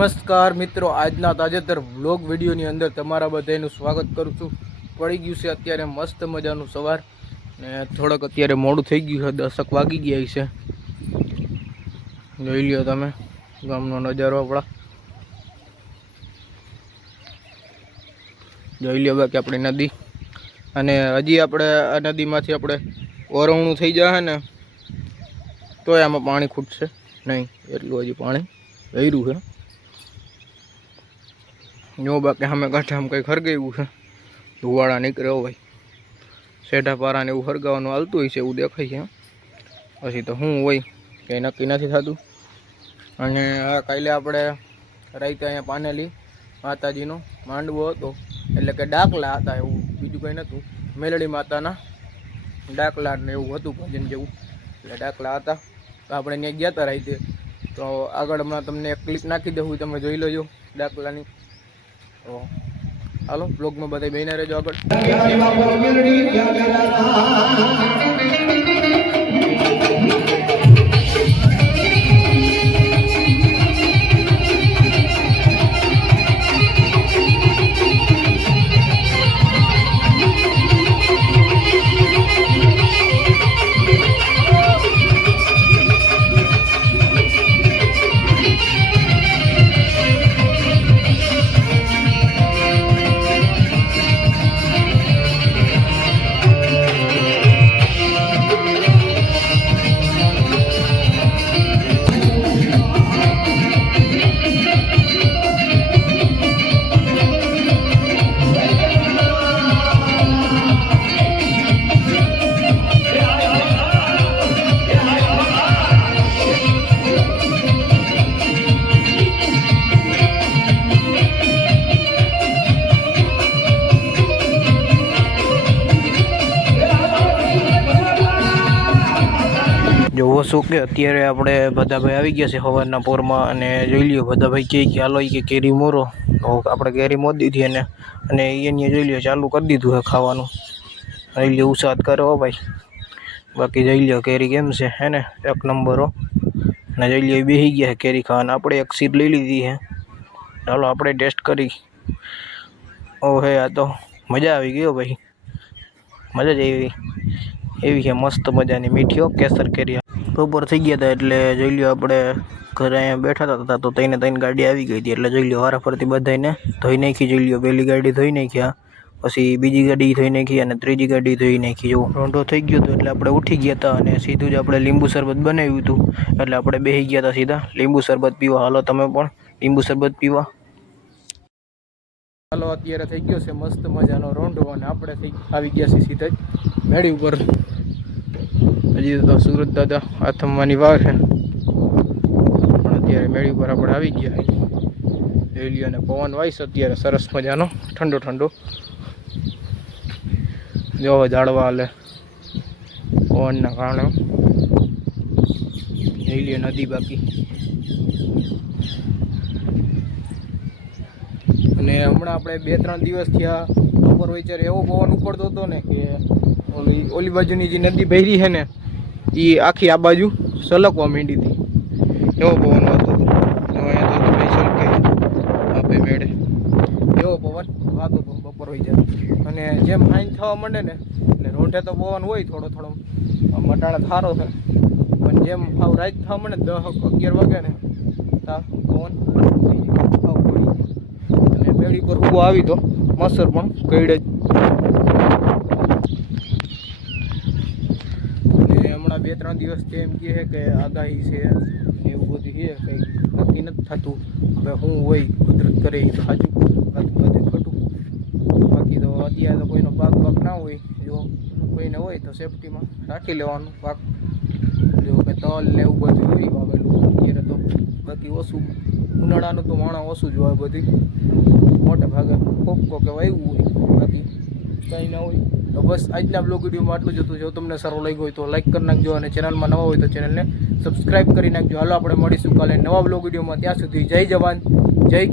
નમસ્કાર મિત્રો, આજના તાજેતર વ્લોગ વિડીયોની અંદર તમારા બધાનું સ્વાગત કરું છું। પડી ગયું છે અત્યારે મસ્ત મજાનું સવાર ને થોડોક અત્યારે મોડું થઈ ગયું છે, 10 વાગી ગયા છે। જોઈ લ્યો તમે ગામનો નજારો આપણા, જોઈ લ્યો બાકી આપણી નદી। અને હજી આપણે આ નદીમાંથી આપણે ઓરવણું થઈ જાય ને તોય આમાં પાણી ખૂટશે નહીં, એટલું હજી પાણી વહેરું છે। જો બાકી સામે કાંઠે આમ કંઈક હરગાવ્યું છે, ધુવાળા નીકળ્યો હોય, શેઢા પારાને એવું હરગાવાનું હાલતું હોય છે એવું દેખાય છે। પછી તો શું હોય કંઈ નક્કી નથી થતું। અને આ કાલે આપણે રાતે અહીંયા પાનેલી માતાજીનો માંડવો હતો, એટલે કે ડાકલા હતા, એવું બીજું કંઈ નહોતું। મેલડી માતાના ડાકલા ને એવું હતું ભજન જેવું, એટલે ડાકલા હતા। તો આપણે ત્યાં ગયા હતા રાતે। તો આગળ હમણાં તમને એક ક્લિપ નાખી દઉં, તમે જોઈ લેજો ડાકલાની। તો હાલો બ્લોગમાં બધા બહેના રહેજો આગળ। જોવો છો કે અત્યારે આપણે બધા ભાઈ આવી ગયા છે સવારના પોરમાં। અને જોઈ લ્યો બધા ભાઈ કે હાલો કે કેરી મોરો, તો આપણે કેરી મોરી દીધી એને, અને એને જોઈ લ્યો ચાલુ કરી દીધું છે ખાવાનું। જોઈ લ્યો ઉસાદ કરો ભાઈ, બાકી જોઈ લ્યો કેરી કેમ છે, હે ને એક નંબર હો। અને જોઈ લ્યો બેસી ગયા છે કેરી ખાવાના, આપણે એક સીટ લઈ લીધી છે, ચાલો આપણે ટેસ્ટ કરી। ઓહે આ તો મજા આવી ગઈ ભાઈ, મજા જ એવી છે મસ્ત મજાની મીઠીઓ કેસર કેરી। બપોર થઈ ગયા હતા એટલે જોઈ લ્યો આપણે ઘરે અહીંયા બેઠા હતા તો ત્રણ ગાડી આવી ગઈ હતી, એટલે જોઈ લ્યો વારાફરતી બધાને ધોઈ નાખી। જોઈ લ્યો પહેલી ગાડી ધોઈ નાખ્યા, પછી બીજી ગાડી ધોઈ નાખી, અને ત્રીજી ગાડી ધોઈ નાખી। જો રોંઢો થઈ ગયો હતો એટલે આપણે ઉઠી ગયા હતા, અને સીધું જ આપણે લીંબુ શરબત બનાવ્યું હતું, એટલે આપણે બેસી ગયા હતા સીધા લીંબુ શરબત પીવા। હાલો તમે પણ લીંબુ શરબત પીવા હાલો। અત્યારે થઈ ગયો છે મસ્ત મજાનો રોંઢો, અને આપણે આવી ગયા છીએ સીધા જ મેળી ઉપર। હજી તો સુરત દાદા આથમવાની વાર છે, પણ અત્યારે મેળી ઉપર આપણે આવી ગયા રેલી। અને પવન વાઈશ અત્યારે સરસ મજાનો ઠંડો ઠંડો, જો ઝાડવા હાલે પવનના કારણે। રેલી નદી બાકી, અને હમણાં આપણે 2-3 દિવસ થયા ઉપર વિચાર એવો પવન ઉપડતો હતો ને કે ઓલી બાજુની જે નદી ભરી છે ને એ આખી આ બાજુ સલકવા માંડી હતી, એવો પવન વાતો હતો। આપે મેળે એવો પવન વાતો હતો બપોર હોય જાય। અને જેમ હાઈન થવા માંડે ને એટલે રોંઢે તો પવન હોય થોડો થોડો, મટાણા થારો છે, પણ જેમ હાવ રાત થવા માંડે 10-11 વાગે ને ત્યાં પવન થઈ જાય। અને મેળી પર ઊભો આવી તો મસર પણ કઈડે જ। હમણાં 2-3 દિવસથી એમ કહે છે કે આગાહી છે એવું બધું છે, કંઈ નક્કી નથી થતું। હવે શું હોય કુદરત કરે એ તો સાચું, બાકી બધું ખોટું। બાકી તો અત્યારે તો કોઈનો પાક ના હોય, જો કોઈને હોય તો સેફટીમાં રાખી લેવાનું પાક, જો કે તલ ને એવું બધું હોય વાવેલું અત્યારે તો। બાકી ઓછું ઉનાળાનું તો માણસ ઓછું જ હોય, બધી મોટે ભાગે કોકે વાવ્યું હોય, બાકી કંઈ ના હોય। તો બસ આજના બ્લોગ વિડીયોમાં આટલું જ હતું। જો તમને સારું લાગ્યું હોય તો લાઈક કરી નાખજો, અને ચેનલમાં નવા હોય તો ચેનલને સબસ્ક્રાઈબ કરી નાખજો। હાલો આપણે મળીશું કાલે નવા બ્લોગ વિડીયોમાં, ત્યાં સુધી જય જવાન જય કિસાન।